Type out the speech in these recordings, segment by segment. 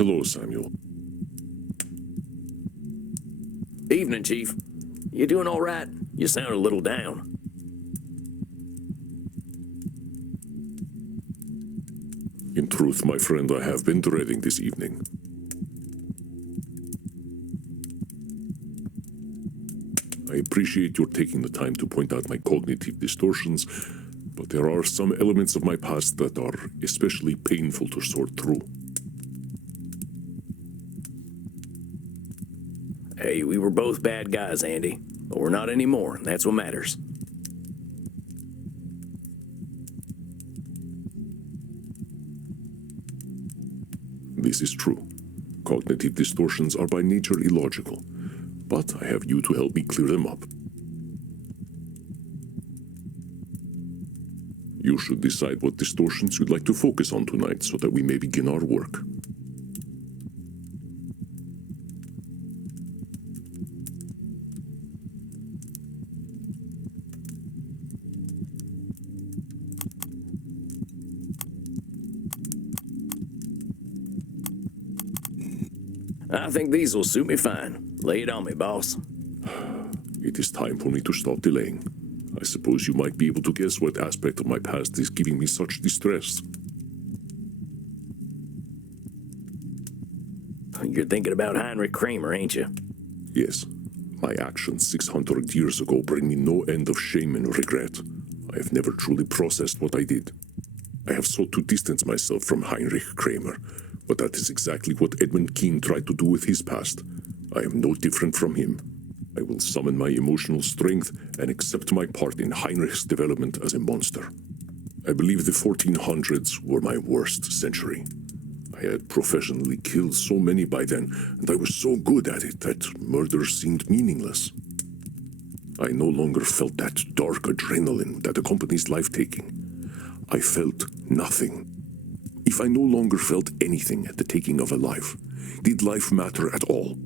Hello, Samuel. Evening, Chief. You doing all right? You sound a little down. In truth, my friend, I have been dreading this evening. I appreciate your taking the time to point out my cognitive distortions, but there are some elements of my past that are especially painful to sort through. Hey, we were both bad guys, Andy. But we're not anymore, and that's what matters. This is true. Cognitive distortions are by nature illogical, but I have you to help me clear them up. You should decide what distortions you'd like to focus on tonight so that we may begin our work. I think these will suit me fine. Lay it on me, boss. It is time for me to stop delaying. I suppose you might be able to guess what aspect of my past is giving me such distress. You're thinking about Heinrich Kramer, ain't you? Yes, my actions 600 years ago bring me no end of shame and regret. I have never truly processed what I did. I have sought to distance myself from Heinrich Kramer, but that is exactly what Edmund Keane tried to do with his past. I am no different from him. I will summon my emotional strength and accept my part in Heinrich's development as a monster. I believe the 1400s were my worst century. I had professionally killed so many by then, and I was so good at it that murder seemed meaningless. I no longer felt that dark adrenaline that accompanies life-taking. I felt nothing. If I no longer felt anything at the taking of a life, did life matter at all?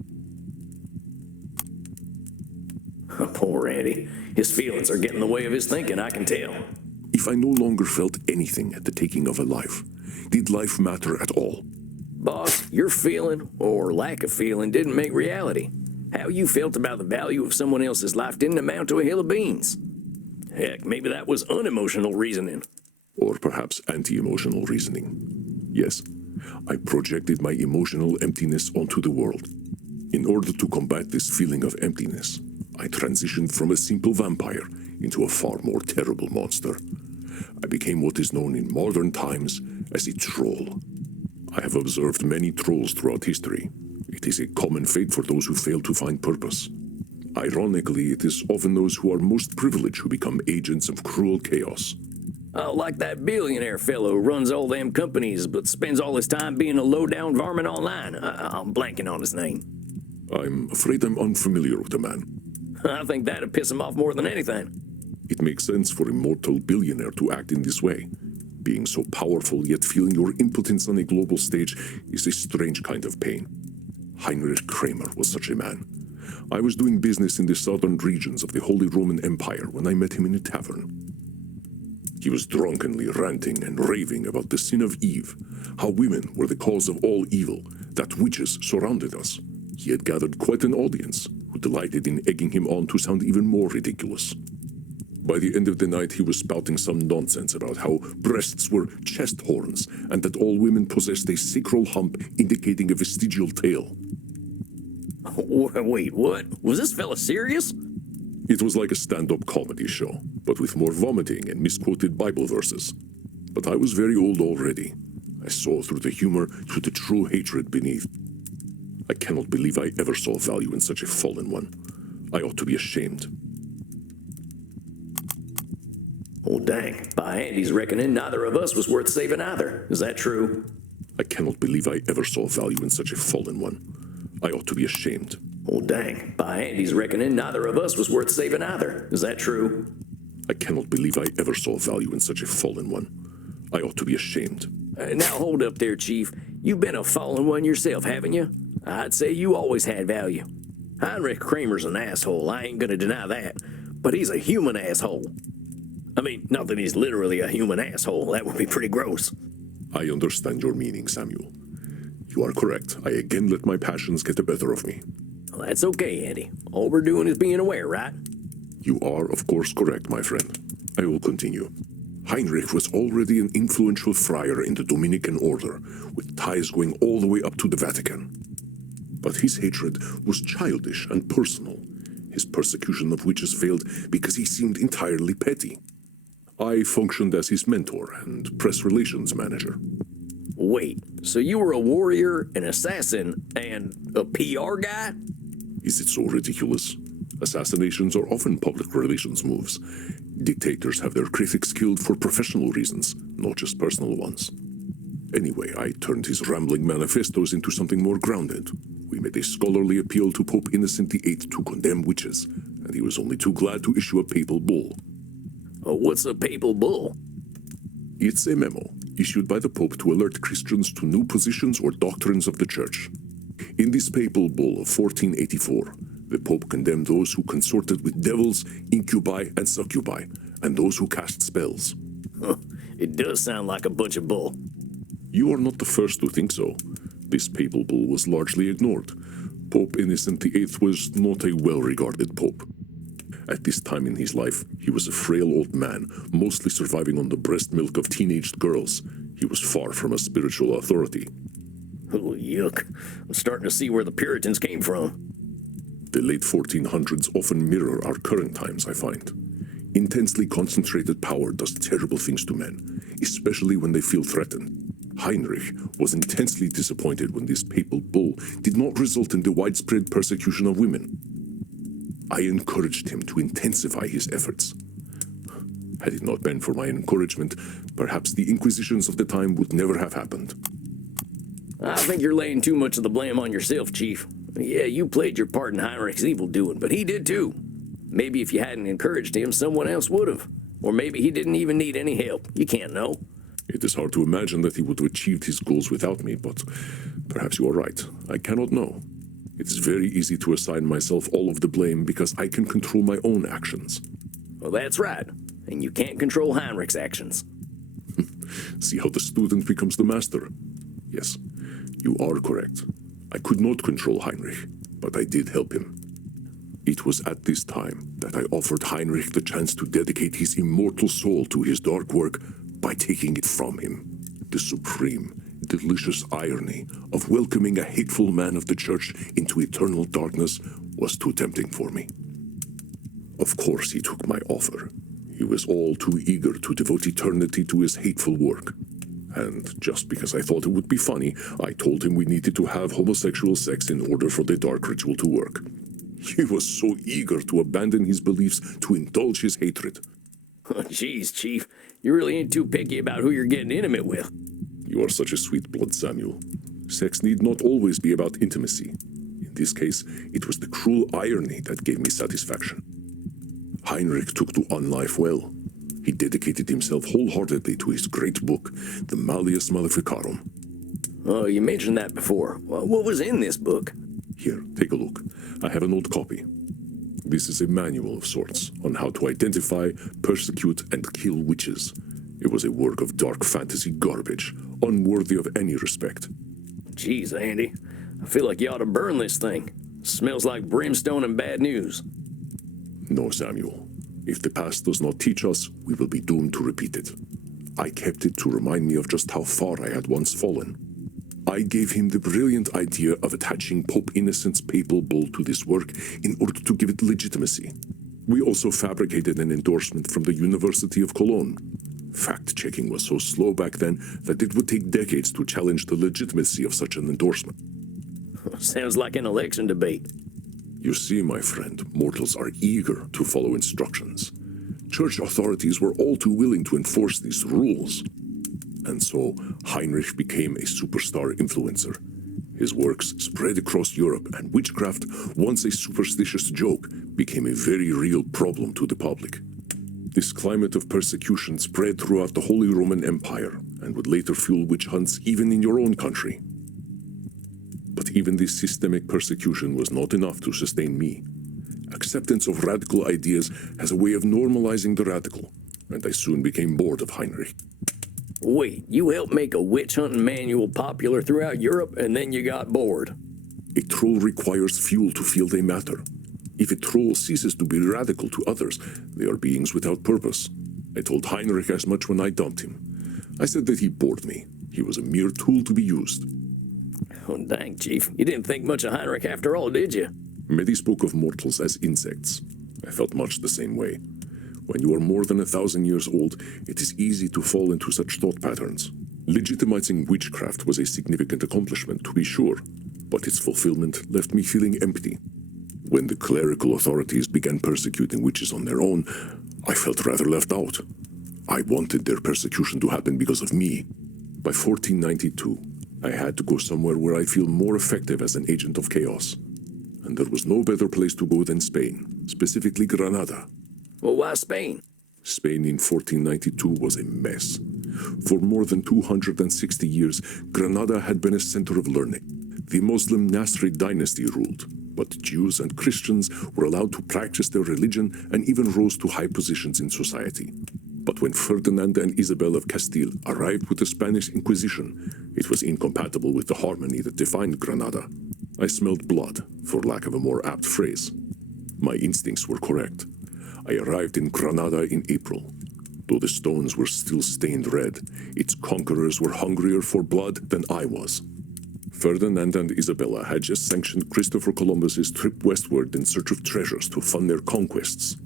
Poor Andy. His feelings are getting in the way of his thinking, I can tell. If I no longer felt anything at the taking of a life, did life matter at all? Boss, your feeling, or lack of feeling, didn't make reality. How you felt about the value of someone else's life didn't amount to a hill of beans. Heck, maybe that was unemotional reasoning. Or perhaps anti-emotional reasoning. Yes, I projected my emotional emptiness onto the world. In order to combat this feeling of emptiness, I transitioned from a simple vampire into a far more terrible monster. I became what is known in modern times as a troll. I have observed many trolls throughout history. It is a common fate for those who fail to find purpose. Ironically, it is often those who are most privileged who become agents of cruel chaos. Oh, like that billionaire fellow who runs all them companies but spends all his time being a low-down varmint online. I'm blanking on his name. I'm afraid I'm unfamiliar with the man. I think that'd piss him off more than anything. It makes sense for a mortal billionaire to act in this way. Being so powerful yet feeling your impotence on a global stage is a strange kind of pain. Heinrich Kramer was such a man. I was doing business in the southern regions of the Holy Roman Empire when I met him in a tavern. He was drunkenly ranting and raving about the sin of Eve, how women were the cause of all evil, that witches surrounded us. He had gathered quite an audience, who delighted in egging him on to sound even more ridiculous. By the end of the night, he was spouting some nonsense about how breasts were chest horns and that all women possessed a sacral hump indicating a vestigial tail. Wait, what? Was this fella serious? It was like a stand-up comedy show, but with more vomiting and misquoted Bible verses. But I was very old already. I saw through the humor to the true hatred beneath. I cannot believe I ever saw value in such a fallen one. I ought to be ashamed. Oh, dang. By Andy's reckoning, neither of us was worth saving either. Is that true? I cannot believe I ever saw value in such a fallen one. I ought to be ashamed. Oh, dang. By Andy's reckoning, neither of us was worth saving either. Is that true? I cannot believe I ever saw value in such a fallen one. I ought to be ashamed. Now hold up there, Chief. You've been a fallen one yourself, haven't you? I'd say you always had value. Heinrich Kramer's an asshole, I ain't gonna deny that. But he's a human asshole. I mean, not that he's literally a human asshole. That would be pretty gross. I understand your meaning, Samuel. You are correct. I again let my passions get the better of me. Well, that's okay, Andy. All we're doing is being aware, right? You are, of course, correct, my friend. I will continue. Heinrich was already an influential friar in the Dominican order, with ties going all the way up to the Vatican. But his hatred was childish and personal. His persecution of witches failed because he seemed entirely petty. I functioned as his mentor and press relations manager. Wait, so you were a warrior, an assassin, and a PR guy? Is it so ridiculous? Assassinations are often public relations moves. Dictators have their critics killed for professional reasons, not just personal ones. Anyway, I turned his rambling manifestos into something more grounded. We made a scholarly appeal to Pope Innocent VIII to condemn witches, and he was only too glad to issue a papal bull. What's a papal bull? It's a memo issued by the Pope to alert Christians to new positions or doctrines of the Church. In this papal bull of 1484, the Pope condemned those who consorted with devils, incubi, and succubi, and those who cast spells. It does sound like a bunch of bull. You are not the first to think so. This papal bull was largely ignored. Pope Innocent VIII was not a well-regarded pope. At this time in his life, he was a frail old man, mostly surviving on the breast milk of teenaged girls. He was far from a spiritual authority. Oh, yuck. I'm starting to see where the Puritans came from. The late 1400s often mirror our current times, I find. Intensely concentrated power does terrible things to men, especially when they feel threatened. Heinrich was intensely disappointed when this papal bull did not result in the widespread persecution of women. I encouraged him to intensify his efforts. Had it not been for my encouragement, perhaps the Inquisitions of the time would never have happened. I think you're laying too much of the blame on yourself, Chief. Yeah, you played your part in Heinrich's evil doing, but he did too. Maybe if you hadn't encouraged him, someone else would have. Or maybe he didn't even need any help. You can't know. It is hard to imagine that he would have achieved his goals without me, but perhaps you are right. I cannot know. It is very easy to assign myself all of the blame because I can control my own actions. Well, that's right. And you can't control Heinrich's actions. See how the student becomes the master. Yes, you are correct. I could not control Heinrich, but I did help him. It was at this time that I offered Heinrich the chance to dedicate his immortal soul to his dark work by taking it from him. The supreme, delicious irony of welcoming a hateful man of the Church into eternal darkness was too tempting for me. Of course he took my offer. He was all too eager to devote eternity to his hateful work. And just because I thought it would be funny, I told him we needed to have homosexual sex in order for the dark ritual to work. He was so eager to abandon his beliefs to indulge his hatred. Oh, jeez, Chief. You really ain't too picky about who you're getting intimate with. You are such a sweet blood, Samuel. Sex need not always be about intimacy. In this case, it was the cruel irony that gave me satisfaction. Heinrich took to unlife well. He dedicated himself wholeheartedly to his great book, the Malleus Maleficarum. Oh, you mentioned that before. Well, what was in this book? Here, take a look. I have an old copy. This is a manual of sorts on how to identify, persecute, and kill witches. It was a work of dark fantasy garbage, unworthy of any respect. Jeez, Andy. I feel like you ought to burn this thing. Smells like brimstone and bad news. No, Samuel. If the past does not teach us, we will be doomed to repeat it. I kept it to remind me of just how far I had once fallen. I gave him the brilliant idea of attaching Pope Innocent's papal bull to this work in order to give it legitimacy. We also fabricated an endorsement from the University of Cologne. Fact-checking was so slow back then that it would take decades to challenge the legitimacy of such an endorsement. Sounds like an election debate. You see, my friend, mortals are eager to follow instructions. Church authorities were all too willing to enforce these rules. And so, Heinrich became a superstar influencer. His works spread across Europe, and witchcraft, once a superstitious joke, became a very real problem to the public. This climate of persecution spread throughout the Holy Roman Empire, and would later fuel witch hunts even in your own country. But even this systemic persecution was not enough to sustain me. Acceptance of radical ideas has a way of normalizing the radical, and I soon became bored of Heinrich. Wait, you helped make a witch hunting manual popular throughout Europe and then you got bored. A troll requires fuel to feel they matter. If a troll ceases to be radical to others, they are beings without purpose. I told Heinrich as much when I dumped him. I said that he bored me. He was a mere tool to be used. Oh, dang, Chief. You didn't think much of Heinrich after all, did you? Medi spoke of mortals as insects. I felt much the same way. When you are more than 1,000 years old, it is easy to fall into such thought patterns. Legitimizing witchcraft was a significant accomplishment, to be sure, but its fulfillment left me feeling empty. When the clerical authorities began persecuting witches on their own, I felt rather left out. I wanted their persecution to happen because of me. By 1492, I had to go somewhere where I feel more effective as an agent of chaos. And there was no better place to go than Spain, specifically Granada. Well, why Spain? Spain in 1492 was a mess. For more than 260 years, Granada had been a center of learning. The Muslim Nasrid dynasty ruled, but Jews and Christians were allowed to practice their religion and even rose to high positions in society. But when Ferdinand and Isabel of Castile arrived with the Spanish Inquisition, it was incompatible with the harmony that defined Granada. I smelled blood, for lack of a more apt phrase. My instincts were correct. I arrived in Granada in April. Though the stones were still stained red, its conquerors were hungrier for blood than I was. Ferdinand and Isabella had just sanctioned Christopher Columbus's trip westward in search of treasures to fund their conquests.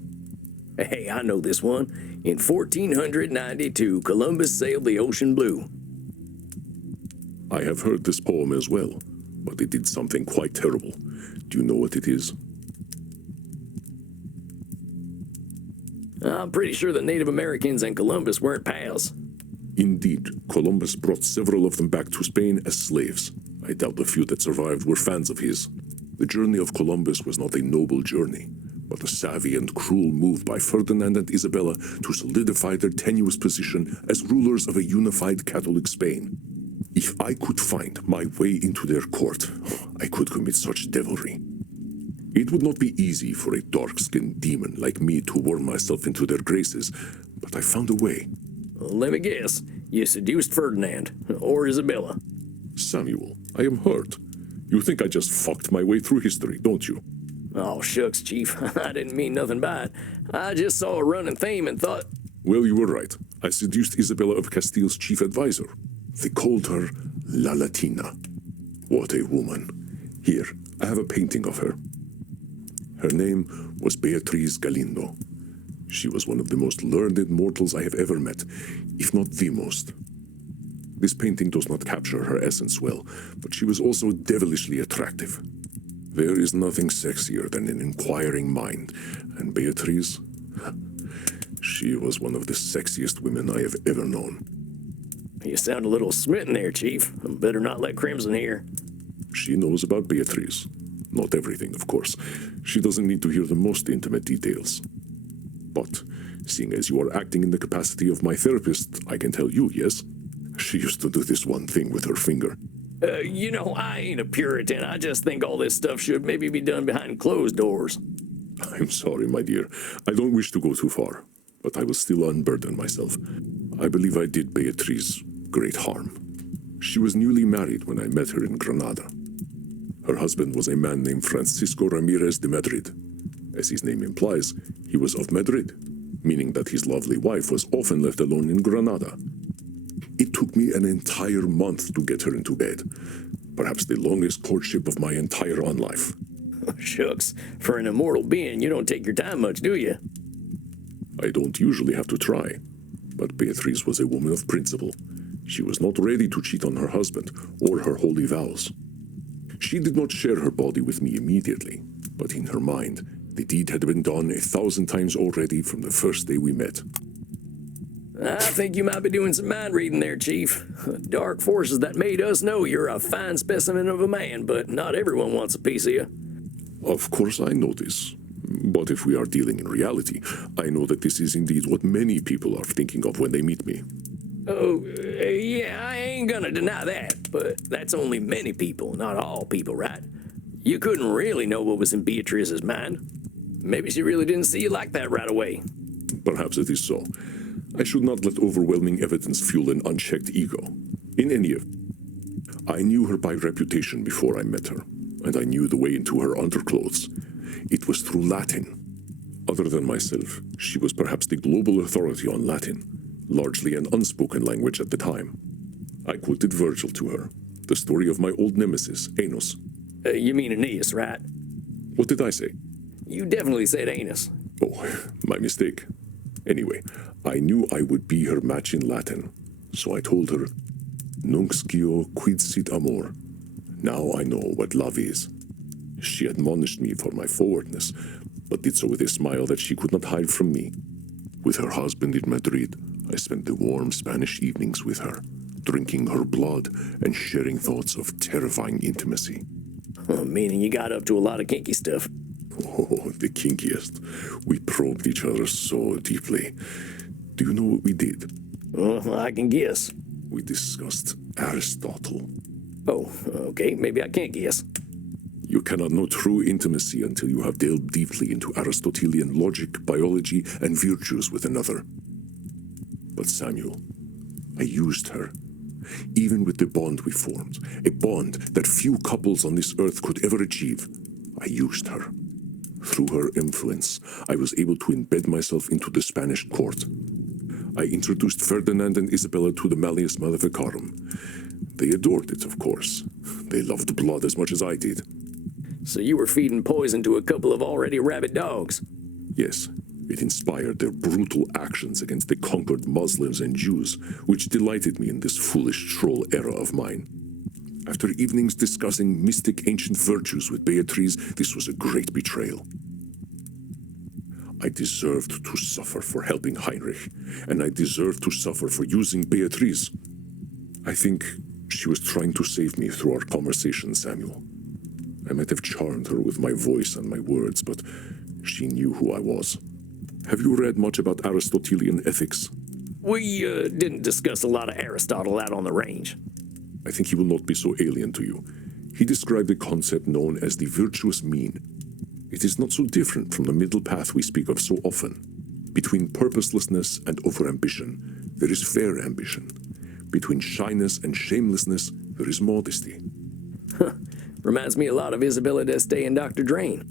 Hey, I know this one. In 1492, Columbus sailed the ocean blue. I have heard this poem as well, but it did something quite terrible. Do you know what it is? I'm pretty sure the Native Americans and Columbus weren't pals. Indeed, Columbus brought several of them back to Spain as slaves. I doubt the few that survived were fans of his. The journey of Columbus was not a noble journey, but a savvy and cruel move by Ferdinand and Isabella to solidify their tenuous position as rulers of a unified Catholic Spain. If I could find my way into their court, I could commit such devilry. It would not be easy for a dark-skinned demon like me to worm myself into their graces, but I found a way. Let me guess. You seduced Ferdinand, or Isabella. Samuel, I am hurt. You think I just fucked my way through history, don't you? Oh, shucks, Chief. I didn't mean nothing by it. I just saw a running theme and thought... Well, you were right. I seduced Isabella of Castile's chief advisor. They called her La Latina. What a woman. Here, I have a painting of her. Her name was Beatriz Galindo. She was one of the most learned mortals I have ever met, if not the most. This painting does not capture her essence well, but she was also devilishly attractive. There is nothing sexier than an inquiring mind, and Beatriz, she was one of the sexiest women I have ever known. You sound a little smitten there, Chief. Better not let Crimson hear. She knows about Beatriz. Not everything, of course. She doesn't need to hear the most intimate details. But, seeing as you are acting in the capacity of my therapist, I can tell you, yes? She used to do this one thing with her finger. I ain't a Puritan. I just think all this stuff should maybe be done behind closed doors. I'm sorry, my dear. I don't wish to go too far, but I will still unburden myself. I believe I did Beatriz great harm. She was newly married when I met her in Granada. Her husband was a man named Francisco Ramirez de Madrid. As his name implies, he was of Madrid, meaning that his lovely wife was often left alone in Granada. It took me an entire month to get her into bed, perhaps the longest courtship of my entire on life. Shucks, for an immortal being, you don't take your time much, do you? I don't usually have to try, but Beatriz was a woman of principle. She was not ready to cheat on her husband or her holy vows. She did not share her body with me immediately, but in her mind, the deed had been done 1,000 times already from the first day we met. I think you might be doing some mind reading there, Chief. Dark forces that made us know you're a fine specimen of a man, but not everyone wants a piece of you. Of course I know this, but if we are dealing in reality, I know that this is indeed what many people are thinking of when they meet me. Oh, yeah, I ain't gonna deny that, but that's only many people, not all people, right? You couldn't really know what was in Beatrice's mind. Maybe she really didn't see you like that right away. Perhaps it is so. I should not let overwhelming evidence fuel an unchecked ego. In any event, I knew her by reputation before I met her, and I knew the way into her underclothes. It was through Latin. Other than myself, she was perhaps the global authority on Latin, largely an unspoken language at the time. I quoted Virgil to her, the story of my old nemesis, Aenos. You mean Aeneas, right? What did I say? You definitely said anus. Oh, my mistake. Anyway, I knew I would be her match in Latin, so I told her, Nunc scio quid sit amor. Now I know what love is. She admonished me for my forwardness, but did so with a smile that she could not hide from me. With her husband in Madrid, I spent the warm Spanish evenings with her, drinking her blood and sharing thoughts of terrifying intimacy. Meaning you got up to a lot of kinky stuff. Oh, the kinkiest. We probed each other so deeply. Do you know what we did? Well, I can guess. We discussed Aristotle. Oh, okay, maybe I can't guess. You cannot know true intimacy until you have delved deeply into Aristotelian logic, biology, and virtues with another. But Samuel, I used her. Even with the bond we formed, a bond that few couples on this earth could ever achieve, I used her. Through her influence, I was able to embed myself into the Spanish court. I introduced Ferdinand and Isabella to the Malleus Maleficarum. They adored it, of course. They loved blood as much as I did. So you were feeding poison to a couple of already rabid dogs? Yes, it inspired their brutal actions against the conquered Muslims and Jews, which delighted me in this foolish troll era of mine. After evenings discussing mystic ancient virtues with Beatrice, this was a great betrayal. I deserved to suffer for helping Heinrich, and I deserved to suffer for using Beatrice. I think she was trying to save me through our conversation, Samuel. I might have charmed her with my voice and my words, but she knew who I was. Have you read much about Aristotelian ethics? We didn't discuss a lot of Aristotle out on the range. I think he will not be so alien to you. He described a concept known as the virtuous mean. It is not so different from the middle path we speak of so often. Between purposelessness and overambition, there is fair ambition. Between shyness and shamelessness, there is modesty. Reminds me a lot of Isabella d'Este and Dr. Drain.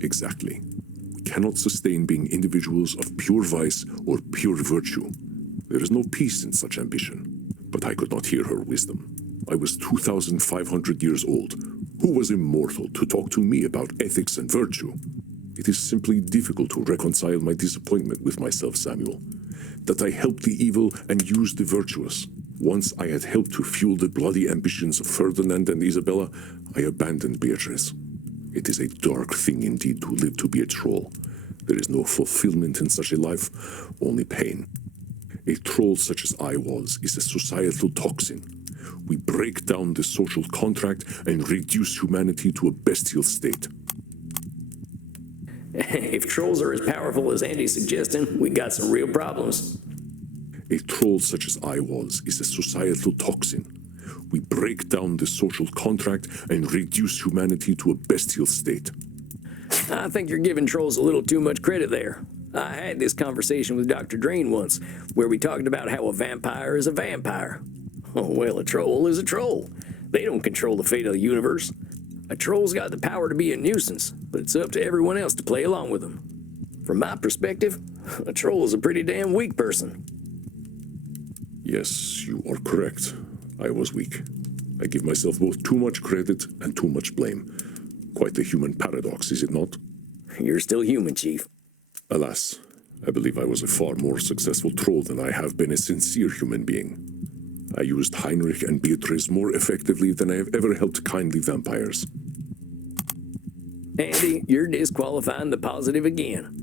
Exactly. We cannot sustain being individuals of pure vice or pure virtue. There is no peace in such ambition. But I could not hear her wisdom. I was 2,500 years old. Who was immortal to talk to me about ethics and virtue? It is simply difficult to reconcile my disappointment with myself, Samuel. That I helped the evil and used the virtuous. Once I had helped to fuel the bloody ambitions of Ferdinand and Isabella, I abandoned Beatrice. It is a dark thing indeed to live to be a troll. There is no fulfillment in such a life, only pain. A troll such as I was is a societal toxin. We break down the social contract and reduce humanity to a bestial state. If trolls are as powerful as Andy's suggesting, we got some real problems. A troll such as I was is a societal toxin. We break down the social contract and reduce humanity to a bestial state. I think you're giving trolls a little too much credit there. I had this conversation with Dr. Drain once, where we talked about how a vampire is a vampire. Oh, well, a troll is a troll. They don't control the fate of the universe. A troll's got the power to be a nuisance, but it's up to everyone else to play along with them. From my perspective, a troll is a pretty damn weak person. Yes, you are correct. I was weak. I give myself both too much credit and too much blame. Quite a human paradox, is it not? You're still human, Chief. Alas, I believe I was a far more successful troll than I have been a sincere human being. I used Heinrich and Beatrice more effectively than I have ever helped kindly vampires. Andy, you're disqualifying the positive again.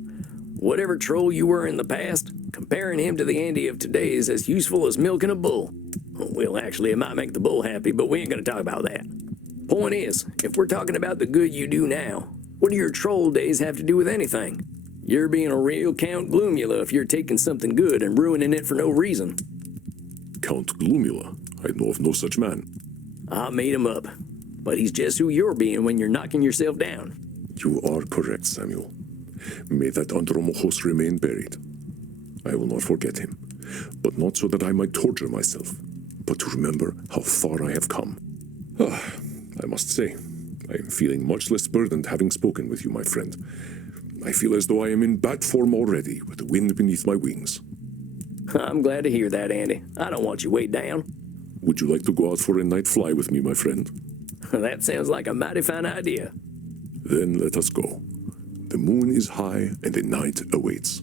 Whatever troll you were in the past, comparing him to the Andy of today is as useful as milking a bull. Well, actually, it might make the bull happy, but we ain't gonna talk about that. Point is, if we're talking about the good you do now, what do your troll days have to do with anything? You're being a real Count Gloomula if you're taking something good and ruining it for no reason. Count Gloomula? I know of no such man. I made him up, but he's just who you're being when you're knocking yourself down. You are correct, Samuel. May that Andromachos remain buried. I will not forget him, but not so that I might torture myself, but to remember how far I have come. I must say, I am feeling much less burdened having spoken with you, my friend. I feel as though I am in bat form already, with the wind beneath my wings. I'm glad to hear that, Andy. I don't want you weighed down. Would you like to go out for a night fly with me, my friend? That sounds like a mighty fine idea. Then let us go. The moon is high and the night awaits.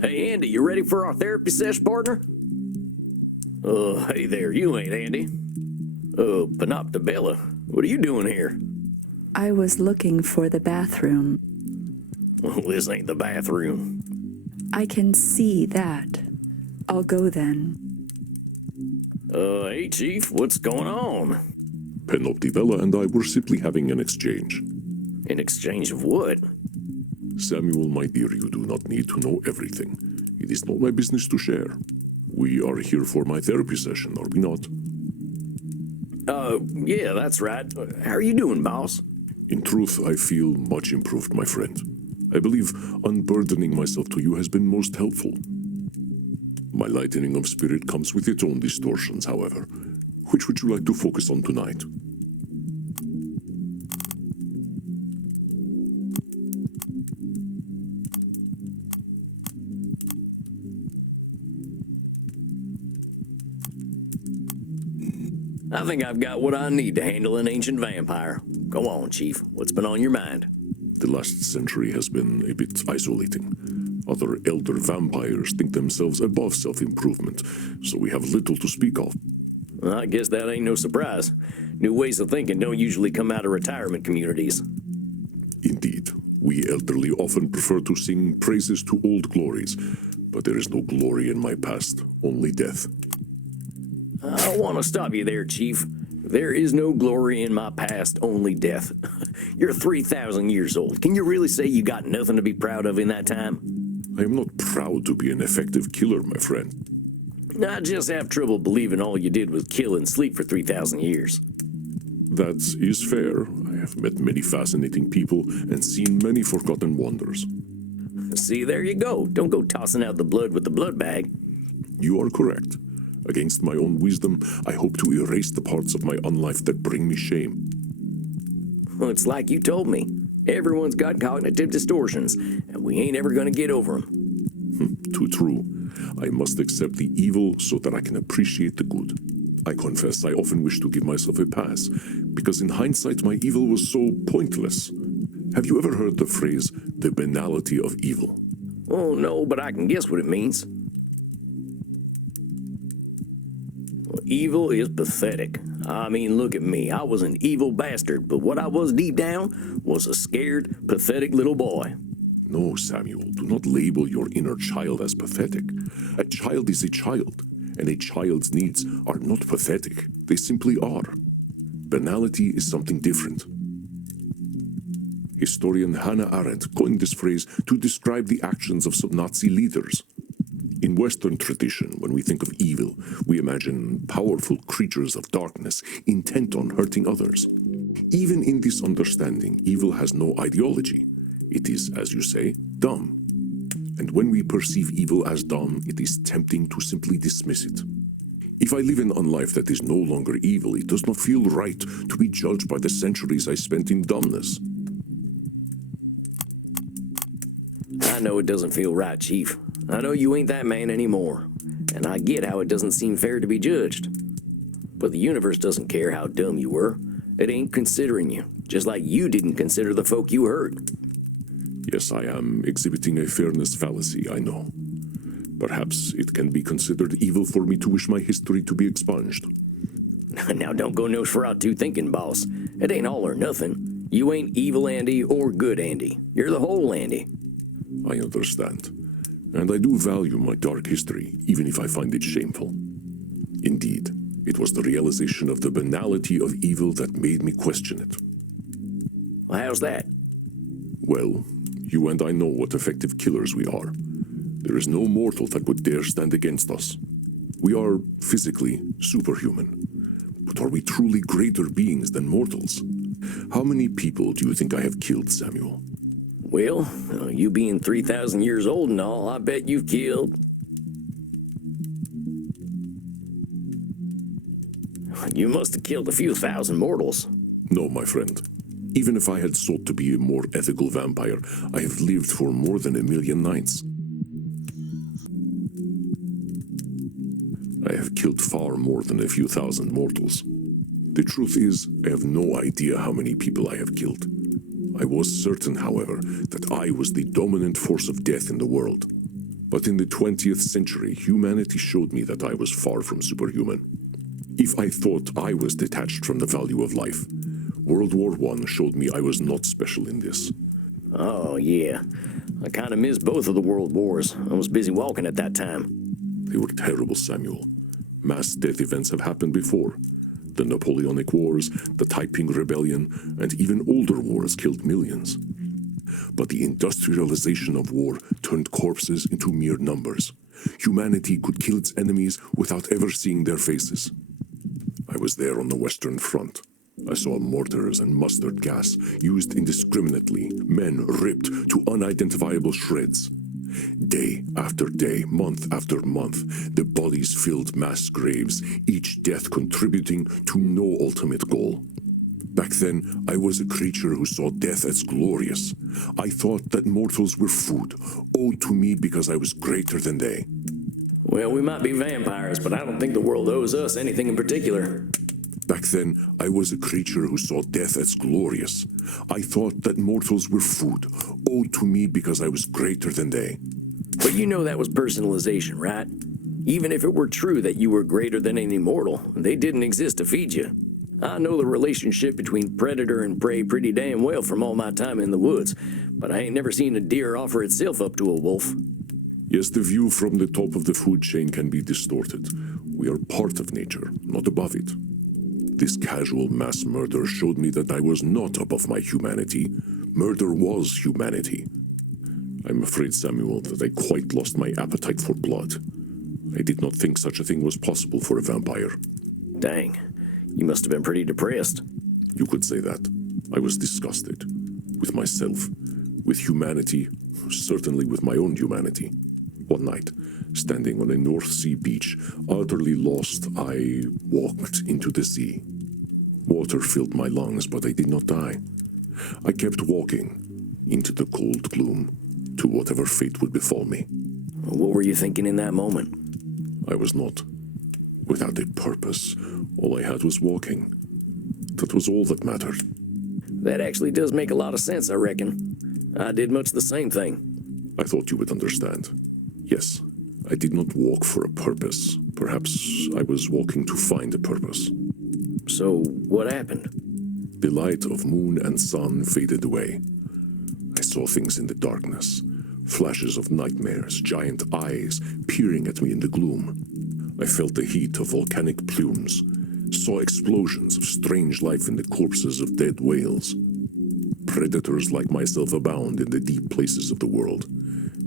Hey, Andy, you ready for our therapy sesh, partner? Hey there, you ain't Andy. Panoptabella, what are you doing here? I was looking for the bathroom. Well, this ain't the bathroom. I can see that. I'll go then. Hey, Chief, what's going on? Panoptabella and I were simply having an exchange. In exchange of what? Samuel, my dear, you do not need to know everything. It is not my business to share. We are here for my therapy session, are we not? Yeah, that's right. How are you doing, boss? In truth, I feel much improved, my friend. I believe unburdening myself to you has been most helpful. My lightening of spirit comes with its own distortions, however. Which would you like to focus on tonight? I think I've got what I need to handle an ancient vampire. Go on, Chief. What's been on your mind? The last century has been a bit isolating. Other elder vampires think themselves above self-improvement, so we have little to speak of. Well, I guess that ain't no surprise. New ways of thinking don't usually come out of retirement communities. Indeed, we elderly often prefer to sing praises to old glories, but there is no glory in my past, only death. I want to stop you there, Chief. There is no glory in my past, only death. You're 3,000 years old. Can you really say you got nothing to be proud of in that time? I am not proud to be an effective killer, my friend. I just have trouble believing all you did was kill and sleep for 3,000 years. That is fair. I have met many fascinating people and seen many forgotten wonders. See, there you go. Don't go tossing out the blood with the blood bag. You are correct. Against my own wisdom, I hope to erase the parts of my unlife that bring me shame. Well, it's like you told me. Everyone's got cognitive distortions, and we ain't ever gonna get over them. Too true. I must accept the evil so that I can appreciate the good. I confess I often wish to give myself a pass, because in hindsight my evil was so pointless. Have you ever heard the phrase, the banality of evil? Oh, no, but I can guess what it means. Well, evil is pathetic. I mean, look at me. I was an evil bastard, but what I was deep down was a scared, pathetic little boy. No, Samuel, do not label your inner child as pathetic. A child is a child, and a child's needs are not pathetic. They simply are. Banality is something different. Historian Hannah Arendt coined this phrase to describe the actions of some Nazi leaders. In Western tradition, when we think of evil, we imagine powerful creatures of darkness intent on hurting others. Even in this understanding, evil has no ideology. It is, as you say, dumb. And when we perceive evil as dumb, it is tempting to simply dismiss it. If I live an unlife that is no longer evil, it does not feel right to be judged by the centuries I spent in dumbness. I know it doesn't feel right, Chief. I know you ain't that man anymore. And I get how it doesn't seem fair to be judged. But the universe doesn't care how dumb you were. It ain't considering you, just like you didn't consider the folk you hurt. Yes, I am exhibiting a fairness fallacy, I know. Perhaps it can be considered evil for me to wish my history to be expunged. Now don't go Nosferatu thinking, boss. It ain't all or nothing. You ain't evil Andy or good Andy. You're the whole Andy. I understand. And I do value my dark history, even if I find it shameful. Indeed, it was the realization of the banality of evil that made me question it. Well, how's that? Well, you and I know what effective killers we are. There is no mortal that would dare stand against us. We are physically superhuman. But are we truly greater beings than mortals? How many people do you think I have killed, Samuel? Well, you being 3,000 years old and all, I bet you've killed... You must have killed a few thousand mortals. No, my friend. Even if I had sought to be a more ethical vampire, I have lived for more than 1,000,000 nights. I have killed far more than a few thousand mortals. The truth is, I have no idea how many people I have killed. I was certain, however, that I was the dominant force of death in the world. But in the 20th century, humanity showed me that I was far from superhuman. If I thought I was detached from the value of life, World War I showed me I was not special in this. Oh, yeah. I kind of missed both of the world wars. I was busy walking at that time. They were terrible, Samuel. Mass death events have happened before. The Napoleonic Wars, the Taiping Rebellion, and even older wars killed millions. But the industrialization of war turned corpses into mere numbers. Humanity could kill its enemies without ever seeing their faces. I was there on the Western Front. I saw mortars and mustard gas used indiscriminately, men ripped to unidentifiable shreds. Day after day, month after month, the bodies filled mass graves, each death contributing to no ultimate goal. Back then, I was a creature who saw death as glorious. I thought that mortals were food, owed to me because I was greater than they. Well, we might be vampires, but I don't think the world owes us anything in particular. Back then, I was a creature who saw death as glorious. I thought that mortals were food, owed to me because I was greater than they. But you know that was personalization, right? Even if it were true that you were greater than any mortal, they didn't exist to feed you. I know the relationship between predator and prey pretty damn well from all my time in the woods, but I ain't never seen a deer offer itself up to a wolf. Yes, the view from the top of the food chain can be distorted. We are part of nature, not above it. This casual mass murder showed me that I was not above my humanity. Murder was humanity. I'm afraid, Samuel, that I quite lost my appetite for blood. I did not think such a thing was possible for a vampire. Dang, you must have been pretty depressed. You could say that. I was disgusted. With myself. With humanity. Certainly with my own humanity. One night, standing on a North Sea beach, utterly lost, I walked into the sea. Water filled my lungs, but I did not die. I kept walking into the cold gloom, to whatever fate would befall me. What were you thinking in that moment? I was not. Without a purpose, all I had was walking. That was all that mattered. That actually does make a lot of sense, I reckon. I did much the same thing. I thought you would understand. Yes, I did not walk for a purpose. Perhaps I was walking to find a purpose. So, what happened? The light of moon and sun faded away. I saw things in the darkness. Flashes of nightmares, giant eyes peering at me in the gloom. I felt the heat of volcanic plumes. Saw explosions of strange life in the corpses of dead whales. Predators like myself abound in the deep places of the world.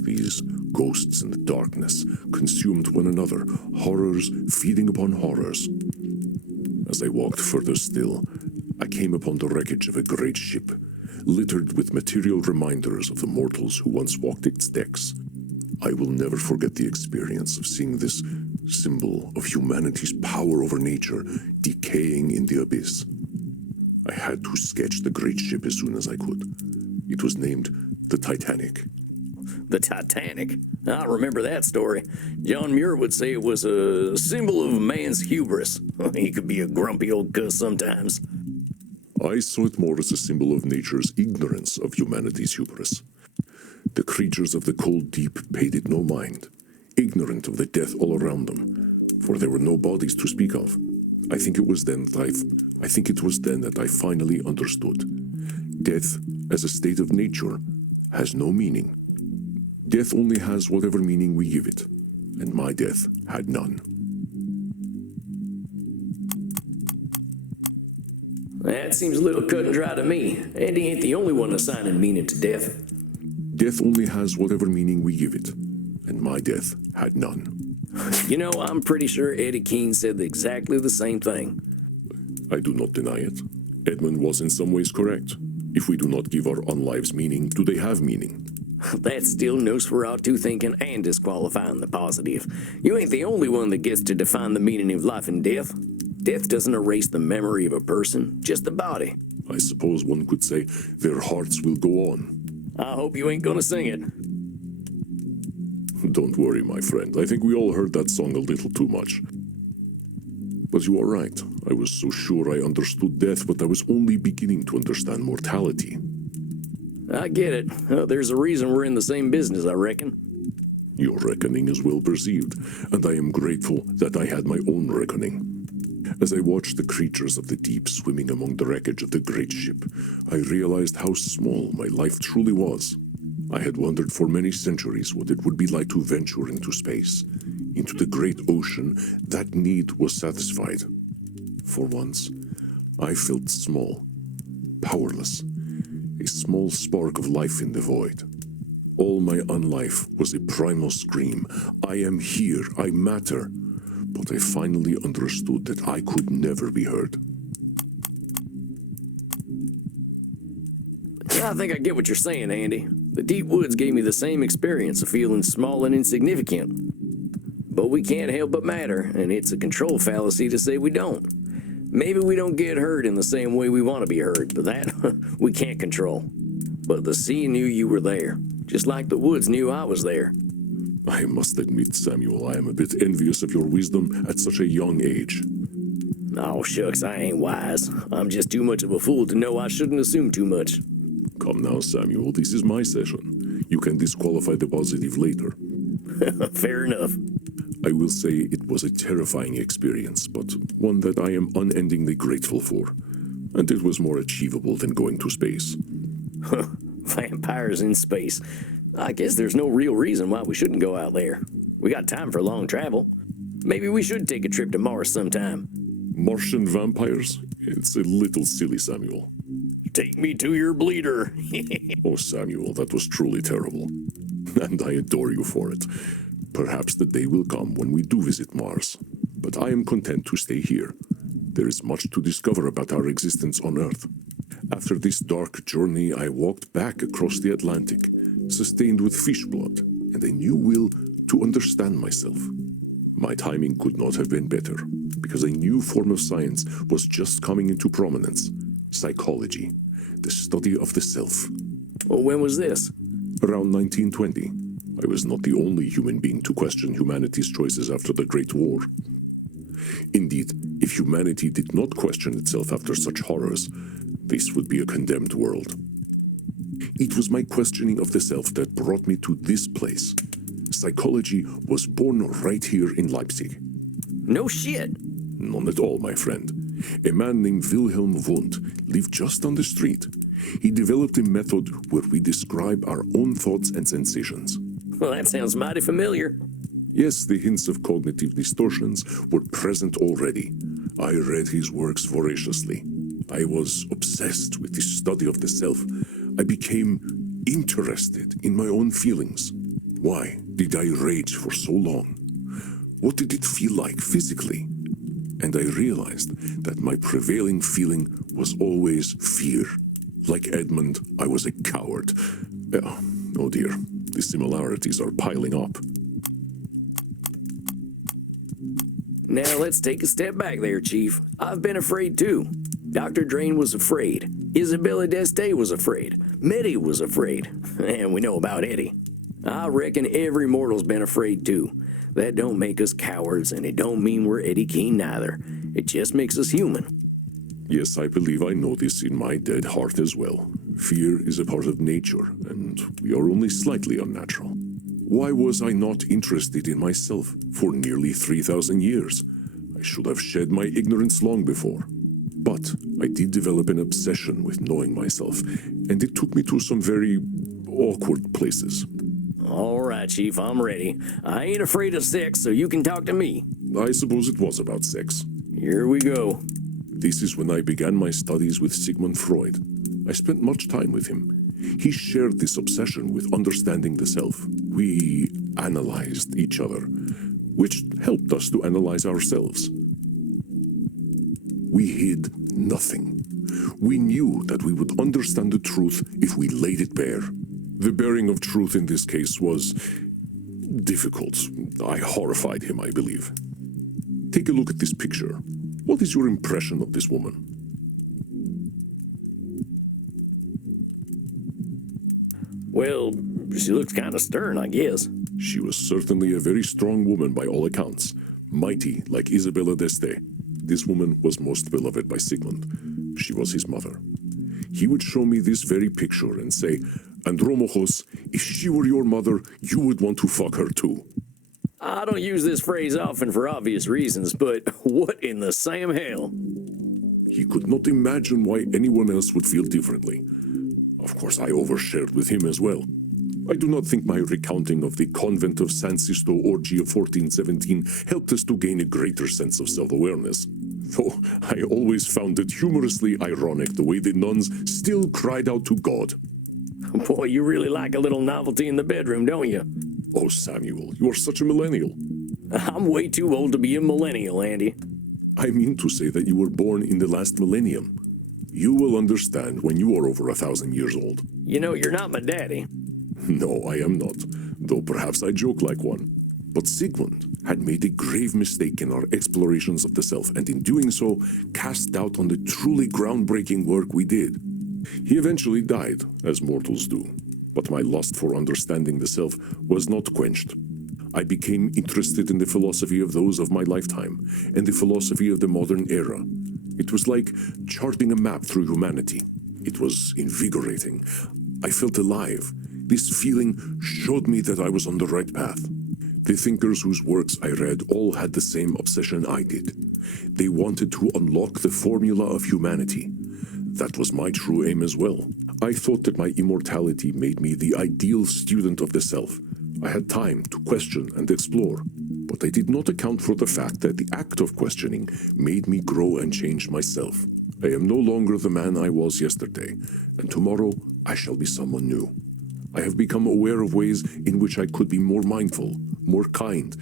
These ghosts in the darkness consumed one another, horrors feeding upon horrors. As I walked further still, I came upon the wreckage of a great ship, littered with material reminders of the mortals who once walked its decks. I will never forget the experience of seeing this symbol of humanity's power over nature decaying in the abyss. I had to sketch the great ship as soon as I could. It was named the Titanic. The Titanic. I remember that story. John Muir would say it was a symbol of man's hubris. He could be a grumpy old cuss sometimes. I saw it more as a symbol of nature's ignorance of humanity's hubris. The creatures of the cold deep paid it no mind, ignorant of the death all around them, for there were no bodies to speak of. I think it was then that I finally understood. Death, as a state of nature, has no meaning. Death only has whatever meaning we give it, and my death had none. That seems a little cut and dry to me. Eddie ain't the only one assigning meaning to death. Death only has whatever meaning we give it, and my death had none. You know, I'm pretty sure Eddie Keene said exactly the same thing. I do not deny it. Edmund was in some ways correct. If we do not give our unlives meaning, do they have meaning? That's still Nosferatu thinking and disqualifying the positive. You ain't the only one that gets to define the meaning of life and death. Death doesn't erase the memory of a person, just the body. I suppose one could say their hearts will go on. I hope you ain't gonna sing it. Don't worry, my friend. I think we all heard that song a little too much. But you are right. I was so sure I understood death, but I was only beginning to understand mortality. I get it. There's a reason we're in the same business, I reckon. Your reckoning is well perceived, and I am grateful that I had my own reckoning. As I watched the creatures of the deep swimming among the wreckage of the great ship, I realized how small my life truly was. I had wondered for many centuries what it would be like to venture into space. Into the great ocean, that need was satisfied. For once, I felt small, powerless, a small spark of life in the void. All my unlife was a primal scream. I am here, I matter. But I finally understood that I could never be heard. I think I get what you're saying, Andy. The deep woods gave me the same experience of feeling small and insignificant. But we can't help but matter, and it's a control fallacy to say we don't. Maybe we don't get heard in the same way we want to be heard, but that we can't control. But the sea knew you were there, just like the woods knew I was there. I must admit, Samuel, I am a bit envious of your wisdom at such a young age. Oh, shucks, I ain't wise. I'm just too much of a fool to know I shouldn't assume too much. Come now, Samuel, this is my session. You can disqualify the positive later. Fair enough. I will say it was a terrifying experience, but one that I am unendingly grateful for. And it was more achievable than going to space. Vampires in space. I guess there's no real reason why we shouldn't go out there. We got time for long travel. Maybe we should take a trip to Mars sometime. Martian vampires? It's a little silly, Samuel. Take me to your bleeder. Oh, Samuel, that was truly terrible. And I adore you for it. Perhaps the day will come when we do visit Mars. But I am content to stay here. There is much to discover about our existence on Earth. After this dark journey, I walked back across the Atlantic, sustained with fish blood and a new will to understand myself. My timing could not have been better, because a new form of science was just coming into prominence: psychology, the study of the self. Well, when was this? Around 1920. I was not the only human being to question humanity's choices after the Great War. Indeed, if humanity did not question itself after such horrors, this would be a condemned world. It was my questioning of the self that brought me to this place. Psychology was born right here in Leipzig. No shit. None at all, my friend. A man named Wilhelm Wundt lived just on the street. He developed a method where we describe our own thoughts and sensations. Well, that sounds mighty familiar. Yes, the hints of cognitive distortions were present already. I read his works voraciously. I was obsessed with the study of the self. I became interested in my own feelings. Why did I rage for so long? What did it feel like physically? And I realized that my prevailing feeling was always fear. Like Edmund, I was a coward. Oh dear, the similarities are piling up. Now let's take a step back there, Chief. I've been afraid too. Dr. Drain was afraid. Isabella D'Este was afraid. Mitty was afraid. And we know about Eddie. I reckon every mortal's been afraid too. That don't make us cowards, and it don't mean we're Eddie Keene neither. It just makes us human. Yes, I believe I know this in my dead heart as well. Fear is a part of nature, and we are only slightly unnatural. Why was I not interested in myself for nearly 3,000 years? I should have shed my ignorance long before. But I did develop an obsession with knowing myself, and it took me to some very awkward places. All right, Chief, I'm ready. I ain't afraid of sex, so you can talk to me. I suppose it was about sex. Here we go. This is when I began my studies with Sigmund Freud. I spent much time with him. He shared this obsession with understanding the self. We analyzed each other, which helped us to analyze ourselves. We hid nothing. We knew that we would understand the truth if we laid it bare. The bearing of truth in this case was difficult. I horrified him, I believe. Take a look at this picture. What is your impression of this woman? Well, she looks kind of stern, I guess. She was certainly a very strong woman by all accounts, mighty like Isabella d'Este. This woman was most beloved by Sigmund. She was his mother. He would show me this very picture and say, Andromachos, if she were your mother, you would want to fuck her too. I don't use this phrase often for obvious reasons, but what in the Sam hell? He could not imagine why anyone else would feel differently. Of course, I overshared with him as well. I do not think my recounting of the convent of San Sisto orgy of 1417 helped us to gain a greater sense of self-awareness. Though I always found it humorously ironic the way the nuns still cried out to God. Boy, you really like a little novelty in the bedroom, don't you? Oh, Samuel, you are such a millennial. I'm way too old to be a millennial, Andy. I mean to say that you were born in the last millennium. You will understand when you are over 1,000 years old. You know, you're not my daddy. No, I am not, though perhaps I joke like one. But Sigmund had made a grave mistake in our explorations of the self, and in doing so, cast doubt on the truly groundbreaking work we did. He eventually died, as mortals do, but my lust for understanding the self was not quenched. I became interested in the philosophy of those of my lifetime, and the philosophy of the modern era. It was like charting a map through humanity. It was invigorating. I felt alive. This feeling showed me that I was on the right path. The thinkers whose works I read all had the same obsession I did. They wanted to unlock the formula of humanity. That was my true aim as well. I thought that my immortality made me the ideal student of the self. I had time to question and explore, but I did not account for the fact that the act of questioning made me grow and change myself. I am no longer the man I was yesterday, and tomorrow I shall be someone new. I have become aware of ways in which I could be more mindful, more kind,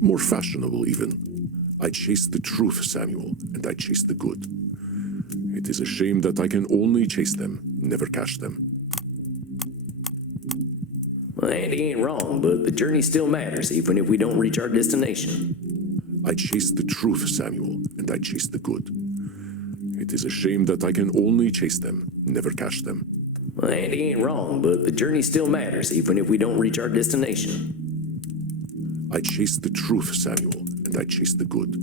more fashionable even. I chased the truth, Samuel, and I chased the good. It is a shame that I can only chase them, never catch them. Well, Andy ain't wrong, but the journey still matters, even if we don't reach our destination. I chased the truth, Samuel, and I chased the good. It is a shame that I can only chase them, never catch them. Well, Andy ain't wrong, but the journey still matters, even if we don't reach our destination. I chased the truth, Samuel, and I chased the good.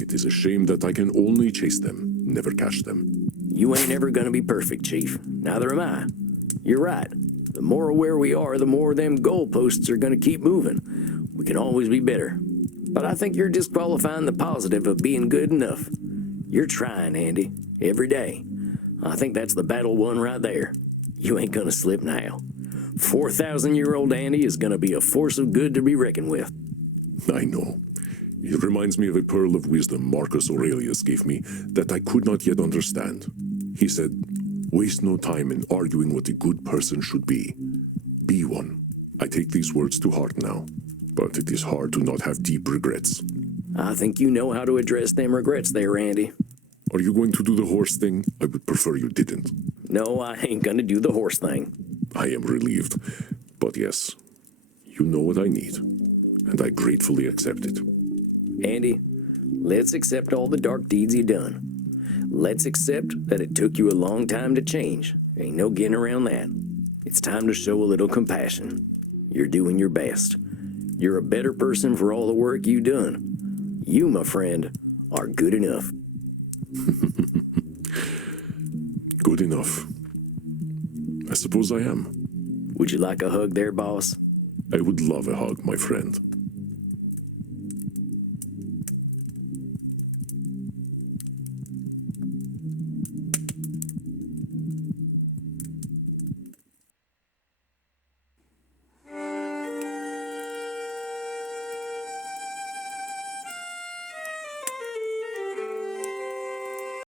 It is a shame that I can only chase them, never catch them. You ain't ever gonna be perfect, Chief. Neither am I. You're right. The more aware we are, the more them goalposts are gonna keep moving. We can always be better. But I think you're disqualifying the positive of being good enough. You're trying, Andy, every day. I think that's the battle won right there. You ain't gonna slip now. 4,000-year-old Andy is gonna be a force of good to be reckoned with. I know. It reminds me of a pearl of wisdom Marcus Aurelius gave me that I could not yet understand. He said, "Waste no time in arguing what a good person should be. Be one." I take these words to heart now, but it is hard to not have deep regrets. I think you know how to address them regrets there, Andy. Are you going to do the horse thing? I would prefer you didn't. No, I ain't gonna do the horse thing. I am relieved. But yes, you know what I need, and I gratefully accept it. Andy, let's accept all the dark deeds you done. Let's accept that it took you a long time to change. Ain't no getting around that. It's time to show a little compassion. You're doing your best. You're a better person for all the work you done. You, my friend, are good enough. Good enough. I suppose I am. Would you like a hug there, boss? I would love a hug, my friend.